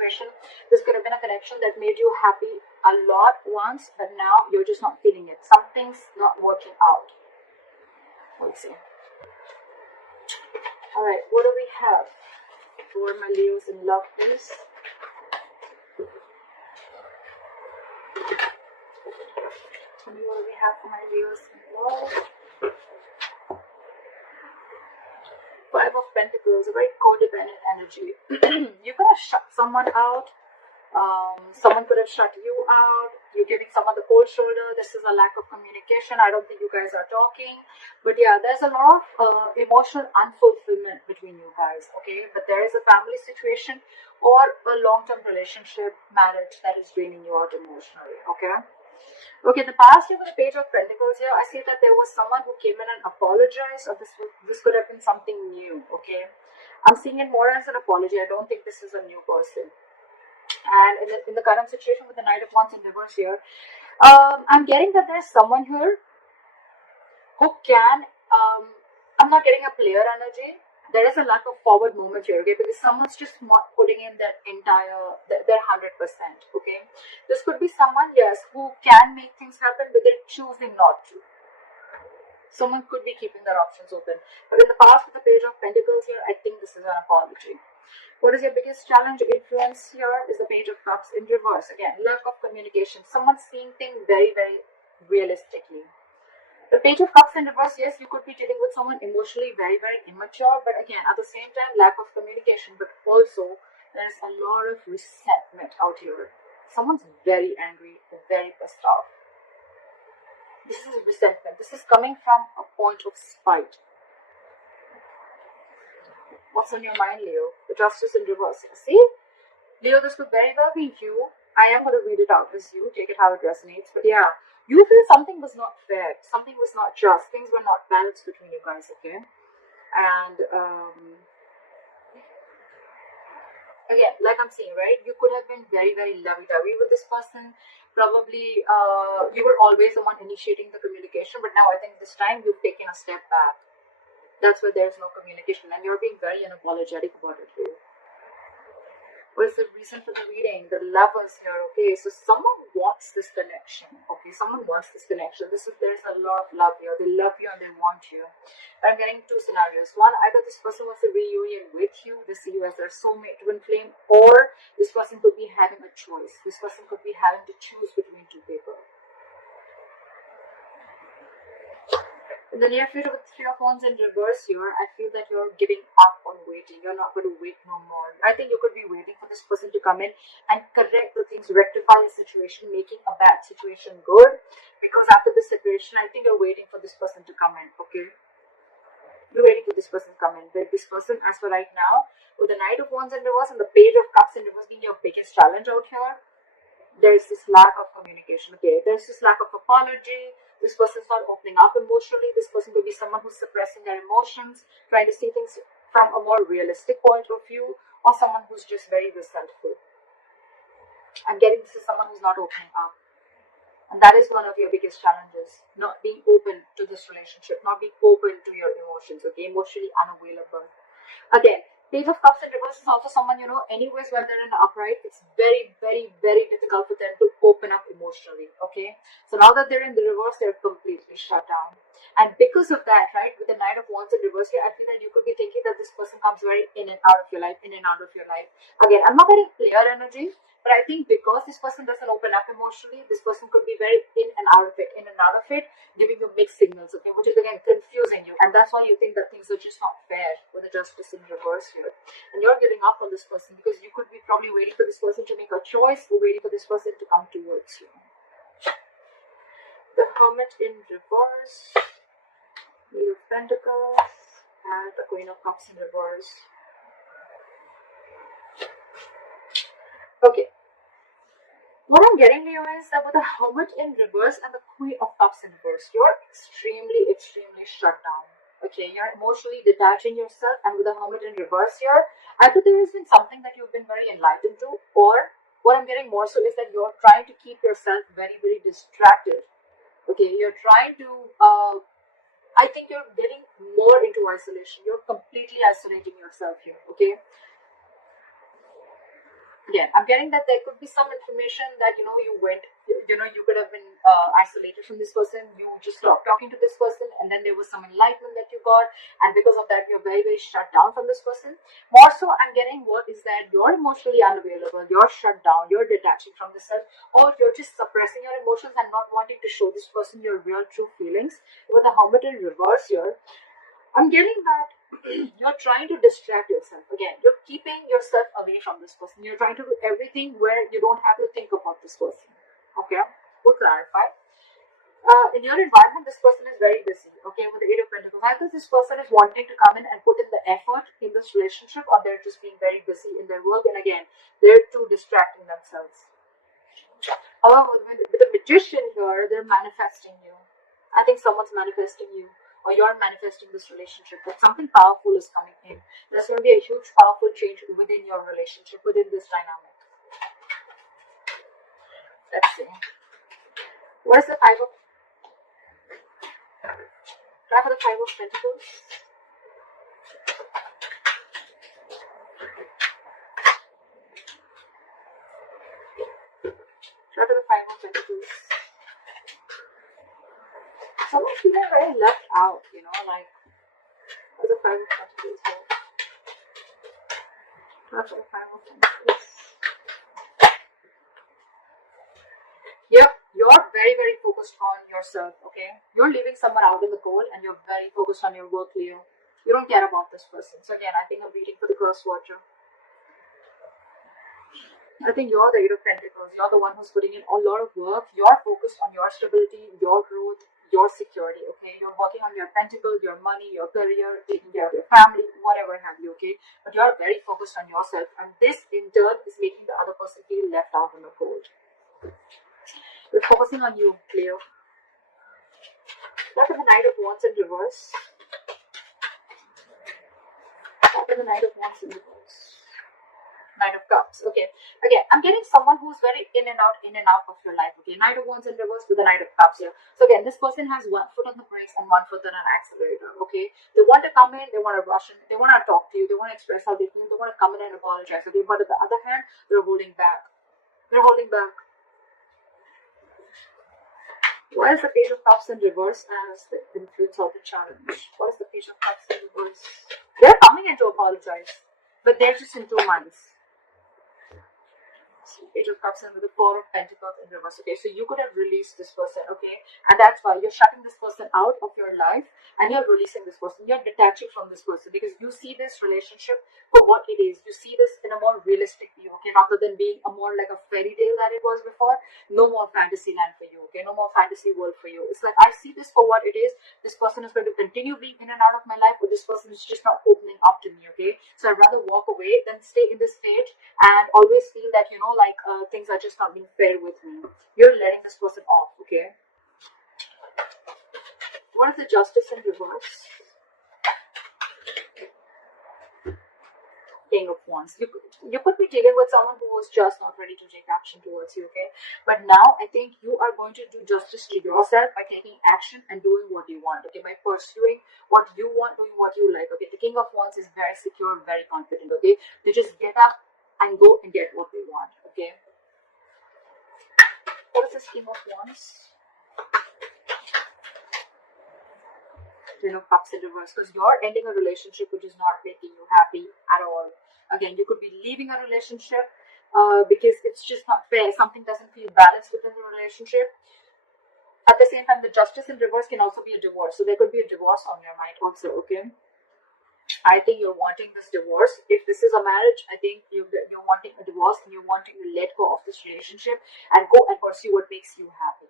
situation. This could have been a connection that made you happy a lot once, but now you're just not feeling it. Something's not working out. We'll see. Alright, what do we have for my Leos in love, please? Tell me what do we have for my Leos in love? Five of Pentacles, a very codependent energy. You could have shut someone out. Someone could have shut you out. You're giving someone the cold shoulder. This is a lack of communication. I don't think you guys are talking. But yeah, there's a lot of emotional unfulfillment between you guys, okay? But there is a family situation or a long-term relationship, marriage that is draining you out emotionally, okay? Okay, the past, you have a Page of Pentacles here. I see that there was someone who came in and apologized, or this could have been something new, okay? I'm seeing it more as an apology. I don't think this is a new person. And in the current situation with the Knight of Wands in reverse here, I'm getting that there's someone here who can, I'm not getting a player energy. There is a lack of forward movement here, okay, because someone's just not putting in their entire, their 100%, okay. This could be someone, yes, who can make things happen, but they're choosing not to. Someone could be keeping their options open. But in the past with the Page of Pentacles here, I think this is an apology. What is your biggest challenge or influence here is the Page of Cups in reverse. Again, lack of communication. Someone's seeing things very, very realistically. The Page of Cups in reverse, yes, you could be dealing with someone emotionally very, very immature, but again, at the same time, lack of communication, but also there's a lot of resentment out here. Someone's very angry, very pissed off. This is resentment. This is coming from a point of spite. What's on your mind, Leo? The Justice in reverse. See? Leo, this could very well be you. I am going to read it out as you. Take it how it resonates. But yeah, you feel something was not fair. Something was not just. Things were not balanced between you guys, okay? And again, like I'm saying, right? You could have been very, very lovey-dovey with this person. Probably you were always the one initiating the communication. But now I think this time you've taken a step back. That's where there's no communication. And you're being very unapologetic about it, too. What is the reason for the reading? The Lovers here, okay? So someone wants this connection, okay? Someone wants this connection. There's a lot of love here. They love you and they want you. I'm getting two scenarios. One, either this person wants a reunion with you. They see you as their soulmate, twin flame, or this person could be having a choice. This person could be having to choose between two people. In the near future with Three of Wands in reverse here, I feel that you're giving up on waiting. You're not going to wait no more. I think you could be waiting for this person to come in and correct the things, rectify the situation, making a bad situation good. Because after this separation, I think you're waiting for this person to come in, okay? You're waiting for this person to come in. But this person, as for right now, with the Knight of Wands in reverse and the Page of Cups in reverse being your biggest challenge out here, there's this lack of communication, okay? There's this lack of apology. This person's not opening up emotionally. This person could be someone who's suppressing their emotions, trying to see things from a more realistic point of view, or someone who's just very resentful. I'm getting this is someone who's not opening up. And that is one of your biggest challenges, not being open to this relationship, not being open to your emotions, okay? Emotionally unavailable. Again, Page of Cups in reverse is also someone, you know, anyways when they're in the upright, it's very, very, very difficult for them to open up emotionally, okay? So now that they're in the reverse, they're completely shut down. And because of that, right, with the Knight of Wands in reverse here, I feel that you could be thinking that this person comes very in and out of your life, in and out of your life. Again, I'm not getting clear energy, but I think because this person doesn't open up emotionally, this person could be very in and out of it, giving you mixed signals, okay, which is again confusing you. And that's why you think that things are just not fair with the Justice in reverse here. And you're giving up on this person because you could be probably waiting for this person to make a choice or waiting for this person to come towards you. The Hermit in reverse, Eight of Pentacles, and the Queen of Cups in reverse. Okay. What I'm getting here is that with the Hermit in reverse and the Queen of Cups in reverse, you're extremely, extremely shut down. Okay, you're emotionally detaching yourself, and with the Hermit in reverse here, either there has been something that you've been very enlightened to, or what I'm getting more so is that you're trying to keep yourself very, very distracted. Okay, you're trying to, I think you're getting more into isolation. You're completely isolating yourself here, okay? Again, I'm getting that there could be some information that you could have been isolated from this person. You just stopped talking to this person, and then there was some enlightenment that you got, and because of that, you're very, very shut down from this person. More so, I'm getting what is that you're emotionally unavailable, you're shut down, you're detaching from this self, or you're just suppressing your emotions and not wanting to show this person your real, true feelings. With the Hermit in reverse here, I'm getting that you're trying to distract yourself. Again, you're keeping yourself away from this person. You're trying to do everything where you don't have to think about this person. Okay, we'll clarify. In your environment, this person is very busy. Okay, with the Eight of Pentacles, either this person is wanting to come in and put in the effort in this relationship, or they're just being very busy in their work. And again, they're too distracting themselves. However, with the Magician here, they're manifesting you. I think someone's manifesting you, or you're manifesting this relationship, that something powerful is coming in. There's going to be a huge, powerful change within your relationship, within this dynamic. Let's see. What is the Five of... Try for the Five of Pentacles. Try for the Five of Pentacles. Some of you are very left out, like, as a Five of Pentacles. Try for the Five of Pentacles. Yep, you're very, very focused on yourself, okay? You're leaving someone out in the cold and you're very focused on your work, Leo. You don't care about this person. So again, I think I'm reading for the cross watcher. I think you're the Eight of Pentacles. You're the one who's putting in a lot of work. You're focused on your stability, your growth, your security, okay? You're working on your pentacle, your money, your career, taking care of your family, whatever have you, okay? But you're very focused on yourself, and this in turn is making the other person feel left out in the cold. We're focusing on you, Leo. Look at the Knight of Wands in reverse. Look at the Knight of Wands in reverse. Knight of Cups. Okay. Again, I'm getting someone who's very in and out of your life. Okay. Knight of Wands in reverse with the Knight of Cups here. So again, this person has one foot on the brakes and one foot on an accelerator. Okay. They want to come in, they want to rush in, they want to talk to you, they want to express how they feel, they want to come in and apologize. Okay. But on the other hand, they're holding back. They're holding back. What is the Page of Cups in reverse as the influence of the challenge? What is the Page of Cups in reverse? They're coming in to apologize, but they're just in 2 months. Page of Cups and with the Four of Pentacles in reverse. Okay, so you could have released this person, okay, and that's why you're shutting this person out of your life and you're releasing this person. You're detaching from this person because you see this relationship for what it is. You see this in a more realistic view, okay, rather than being a more like a fairy tale that it was before. No more fantasy land for you, okay, no more fantasy world for you. It's like, I see this for what it is. This person is going to continue being in and out of my life, or this person is just not opening up to me, okay. So I'd rather walk away than stay in this stage and always feel that, things are just not being fair with me. You're letting this person off, okay? What is the Justice in reverse? King of Wands. You could be dealing with someone who was just not ready to take action towards you, okay? But now I think you are going to do justice to yourself by taking action and doing what you want, okay? By pursuing what you want, doing what you like, okay? The King of Wands is very secure, very confident, okay? They just get up and go and get what they want, okay? What is this King of Wands? Ten of Cups in reverse, because you're ending a relationship which is not making you happy at all. Again, you could be leaving a relationship because it's just not fair. Something doesn't feel balanced within the relationship. At the same time, the Justice in reverse can also be a divorce. So there could be a divorce on your mind also, okay? I think you're wanting this divorce. If this is a marriage, I think you're wanting a divorce and you're wanting to let go of this relationship and go and pursue what makes you happy.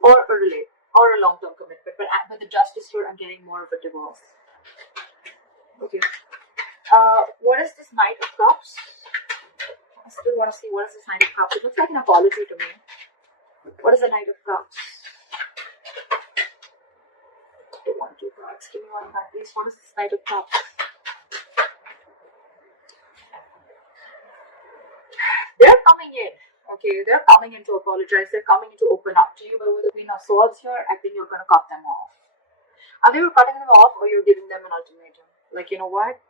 Or a long-term commitment. But with the Justice here, I'm getting more of a divorce. Okay. What is this Knight of Cups? I still want to see what is this Knight of Cups. It looks like an apology to me. What is the Knight of Cups? One, two cards. Give me one card, please. What is this Knight of Cups? They're coming in. Okay, they're coming in to apologize. They're coming in to open up to you. But with the Queen of Swords here, I think you're going to cut them off. Either you're cutting them off or you're giving them an ultimatum. Like, you know what?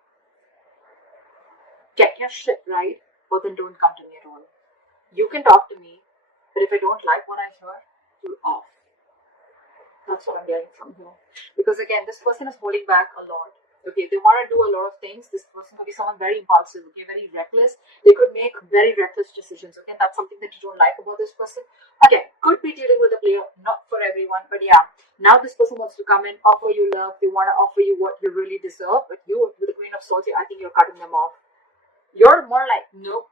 Get your shit right well then don't come to me at all. You can talk to me, but if I don't like what I hear, you're off. That's what I'm getting from here. Because again, this person is holding back a lot. Okay, they want to do a lot of things. This person could be someone very impulsive, okay, very reckless. They could make very reckless decisions. Okay, and that's something that you don't like about this person. Again, could be dealing with a player, not for everyone, but yeah. Now this person wants to come in, offer you love. They want to offer you what you really deserve, but you, with the Queen of Swords, I think you're cutting them off. You're more like, nope,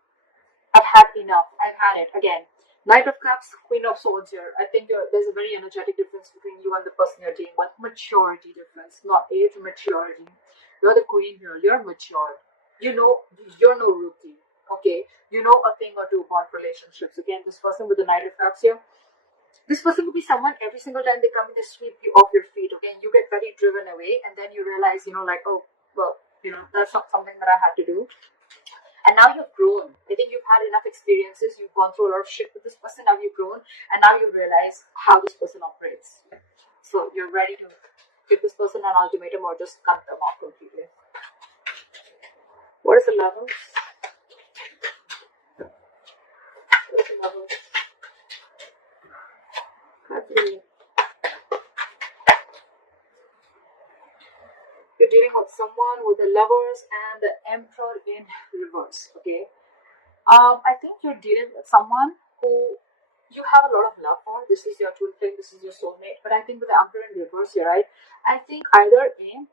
I've had enough. I've had it. Again, Knight of Cups, Queen of Swords here. I think there's a very energetic difference between you and the person you're dealing with. Maturity difference, not age, maturity. You're the queen here. You're mature. You know, you're no rookie. Okay, you know a thing or two about relationships. Again, this person with the Knight of Cups here. This person will be someone every single time they come in, they sweep you off your feet. Okay, and you get very driven away, and then you realize, like, oh, well, that's not something that I had to do. And now you've grown. I think you've had enough experiences. You've gone through a lot of shit with this person. Now you've grown. And now you realize how this person operates. So you're ready to give this person an ultimatum or just cut them off completely. What is the Lovers? What is the Lovers? You're dealing with someone with the Lovers and the Emperor in reverse, okay? I think you're dealing with someone who you have a lot of love for. This is your twin flame, this is your soulmate. But I think with the Emperor in reverse here, right? I think either A,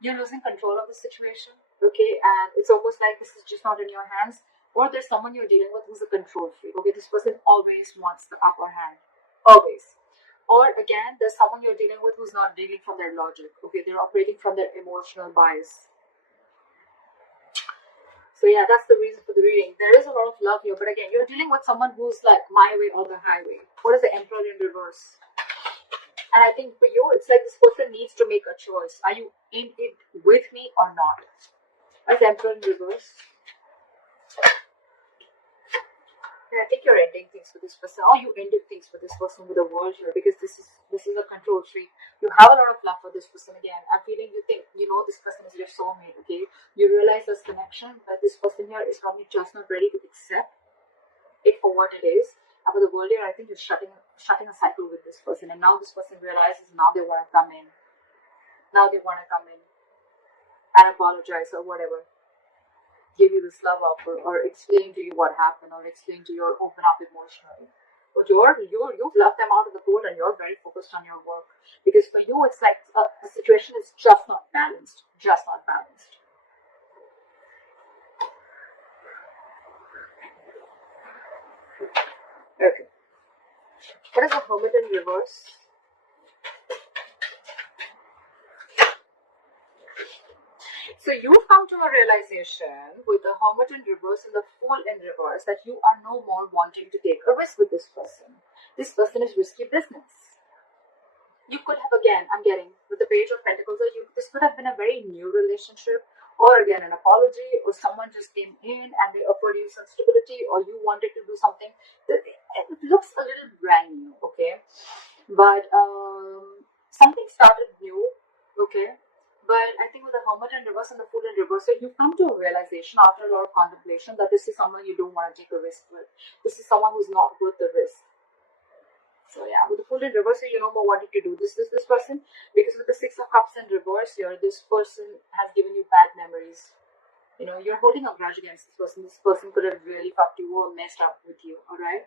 you're losing control of the situation, okay? And it's almost like this is just not in your hands. Or there's someone you're dealing with who's a control freak, okay? This person always wants the upper hand, always. Or again, there's someone you're dealing with who's not dealing from their logic. Okay, they're operating from their emotional bias. So yeah, that's the reason for the reading. There is a lot of love here, but again, you're dealing with someone who's like my way or the highway. What is the Emperor in reverse? And I think for you, it's like this person needs to make a choice. Are you in it with me or not? What is the Emperor in reverse? And I think you're ending things with this person, or you ended things with this person with the World here, because this is a control freak. You have a lot of love for this person. Again, I'm feeling you think this person is your soulmate. Okay, you realize there's connection, but this person here is probably just not ready to accept it for what it is. And with the World here, I think you're shutting a cycle with this person, and now this person realizes now they want to come in. Now they want to come in and apologize or whatever. Give you this love offer or explain to you what happened or explain to you or open up emotionally. But you've left them out of the cold and you're very focused on your work. Because for you, it's like a situation is just not balanced. Just not balanced. Okay. What is the Hermit in reverse? So you've come to a realization with the Hermit in reverse and the Fool in reverse that you are no more wanting to take a risk with this person. This person is risky business. You could have, again, I'm getting, with the Page of Pentacles, this could have been a very new relationship, or again, an apology, or someone just came in and they offered you some stability, or you wanted to do something that it looks a little brand new, okay? But something started new, okay? But I think with the Hermit in reverse and the Fool in reverse, you've come to a realization after a lot of contemplation that this is someone you don't want to take a risk with. This is someone who's not worth the risk. So yeah, with the Fool in reverse, you no more wanting to do this person, because with the Six of Cups in reverse here, this person has given you bad memories. You're holding a grudge against this person. This person could have really fucked you or messed up with you, alright?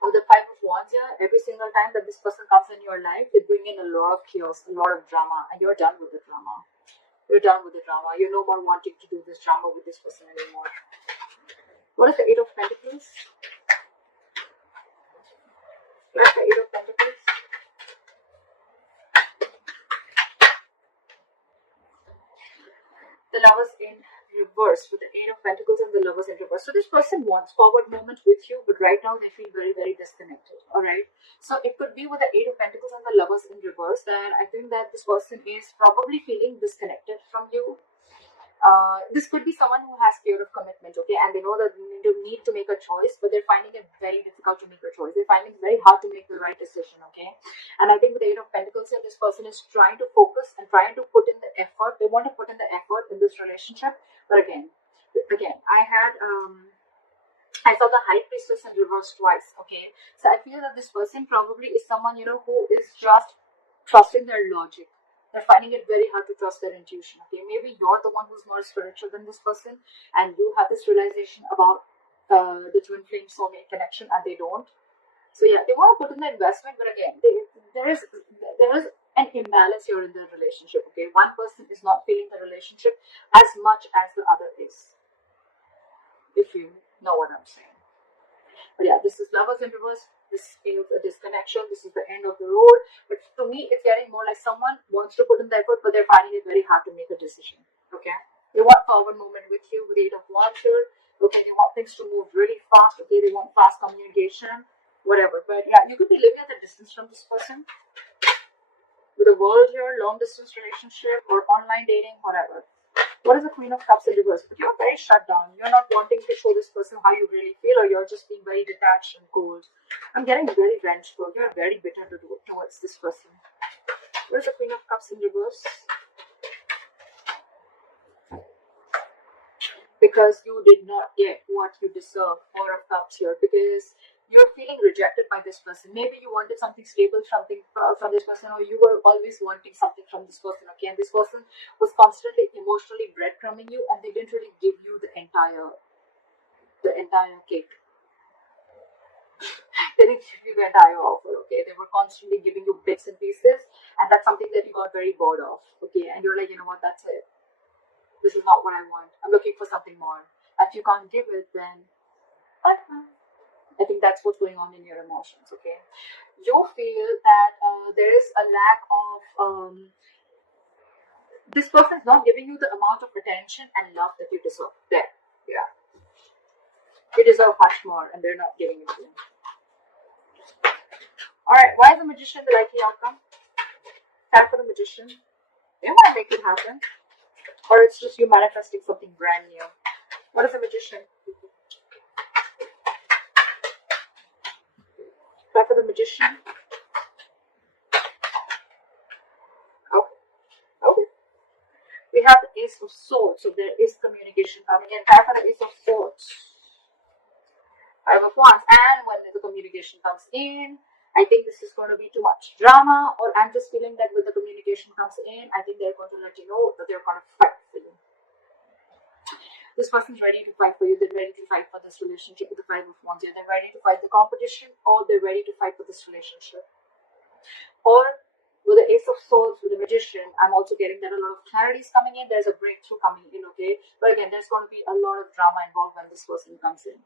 With the Five of Wands here, every single time that this person comes in your life, they bring in a lot of chaos, a lot of drama, and you're done with the drama. You're done with the drama. You're no more wanting to do this drama with this person anymore. What is the Eight of Pentacles? What's the Eight of Pentacles? The Lovers in reverse, with the Eight of Pentacles and the Lovers in reverse. So this person wants forward movement with you, but right now they feel very, very disconnected. Alright. So it could be with the Eight of Pentacles and the Lovers in reverse that I think that this person is probably feeling disconnected from you. This could be someone who has fear of commitment, okay, and they know that they need to make a choice, but they're finding it very difficult to make a choice. They're finding it very hard to make the right decision, okay. And I think with the Eight of Pentacles here, this person is trying to focus and trying to put in the effort. They want to put in the effort in this relationship, but again, Again, I saw the High Priestess in reverse twice, okay? So I feel that this person probably is someone, who is just trusting their logic. They're finding it very hard to trust their intuition, okay? Maybe you're the one who's more spiritual than this person, and you have this realization about the twin flame soulmate connection, and they don't. So yeah, they want to put in the investment, but again, there is an imbalance here in the relationship, okay? One person is not feeling the relationship as much as the other is, if you know what I'm saying. But yeah, this is lovers in reverse. This is a disconnection. This is the end of the road. But to me, it's getting more like someone wants to put in the effort, but they're finding it very hard to make a decision. Okay? They want forward movement with you with 8 of Wands here. Okay, they want things to move really fast. Okay, they want fast communication, whatever. But yeah, you could be living at a distance from this person. With a world here, long distance relationship, or online dating, whatever. What is the Queen of Cups in reverse? But you're very shut down. You're not wanting to show this person how you really feel, or you're just being very detached and cold. I'm getting very vengeful. You're very bitter towards this person. What is the Queen of Cups in reverse? Because you did not get what you deserve. Four of Cups here. Because you're feeling rejected by this person. Maybe you wanted something stable, something from this person, or you were always wanting something from this person, okay? And this person was constantly emotionally breadcrumbing you, and they didn't really give you the entire cake. They didn't give you the entire offer, okay? They were constantly giving you bits and pieces, and that's something that you got very bored of, okay? And you're like, you know what, that's it. This is not what I want. I'm looking for something more. If you can't give it, then I think that's what's going on in your emotions, okay? You feel that there is a lack of, this person is not giving you the amount of attention and love that you deserve. There, yeah. You deserve much more, and they're not giving it to you. Alright, why is the Magician the likely outcome? Time for the Magician. They want to make it happen. Or it's just you manifesting something brand new. What is the Magician? Time for the Magician. Okay. We have the Ace of Swords, so there is communication coming in. Time for the Ace of Swords. Five of Wands. And when the communication comes in, I think this is going to be too much drama, or I'm just feeling that when the communication comes in, I think they're going to let you know that they're going to fight for you. This person's ready to fight for you. They're ready to fight for this relationship with the Five of Wands here. They're ready to fight the competition, or they're ready to fight for this relationship. Or with the Ace of Swords, with the Magician, I'm also getting that a lot of clarity is coming in. There's a breakthrough coming in, okay? But again, there's going to be a lot of drama involved when this person comes in.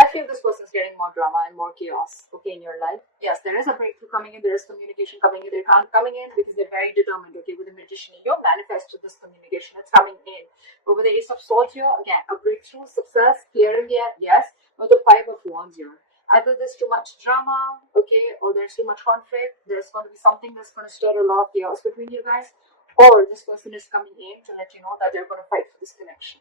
I feel this person's getting more drama and more chaos, okay, in your life. Yes, there is a breakthrough coming in, there is communication coming in, they're coming in because they're very determined, okay, with the Magician. You'll manifest this communication, it's coming in. But with the Ace of Swords here, again, a breakthrough, success, clearing it, yes, but the Five of Wands here. Either there's too much drama, okay, or there's too much conflict, there's going to be something that's going to stir a lot of chaos between you guys, or this person is coming in to let you know that they're going to fight for this connection.